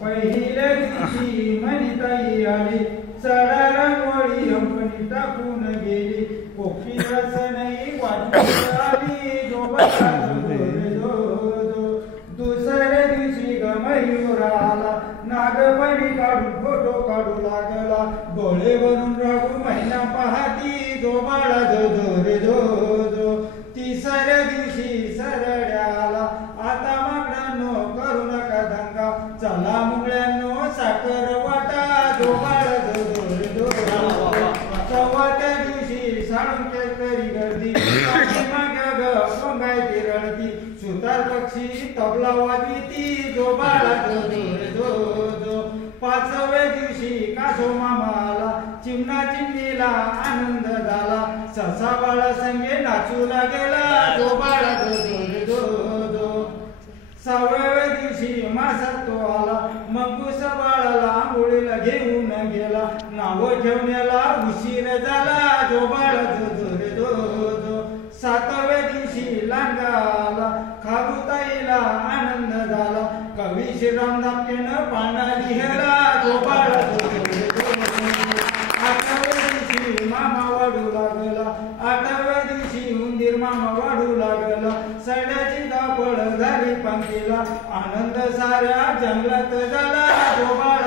पहिल्या दिवशी मनिताई आली सडा रांगोळी अंपणी टाकून गेली कोकी रसनई वाटून आली दुसऱ्या दिवशी गमयूर आला नागपणी काढून फोटो काढू लागला डोळेवरून राहू महिना पाहती जो बाळा जो रे जो तिसऱ्या दिवशी सरड्या आला आता मागण्यांनो करू नका दंगा चला मुंगळ्यांनो साखर वाटा जो बाळा जो चौथ्या दिवशी साळुंक्या करी गर्दी माग ग पंगायती रडती सुतार पक्षी तबला वाजविती जो बाळा जो पाचव्या दिवशी कासो मामा आला चिमणा चिमणीला आनंद झाला ससा बाळा संगे नाचू लागेला जो बाळा जो सहाव्या दिवशी मासा तो आला मंगूस बाळाला आंघोळीला घेऊन गेला नाव ठेवण्याला उशीर झाला जो बाळा जो सातव्या दिवशी लांडा आला खारुताईला आनंद झाला कवी श्रीराम दापकेनं पाना लिहिला जो बाळा आठव्या दिवशी मामा वाढू लागला आठव्या दिवशी उंदीर मामा वाढू लागला सड्याची धापळ झाली पंक्तीला आनंद साऱ्या जंगलात झाला जो बाळा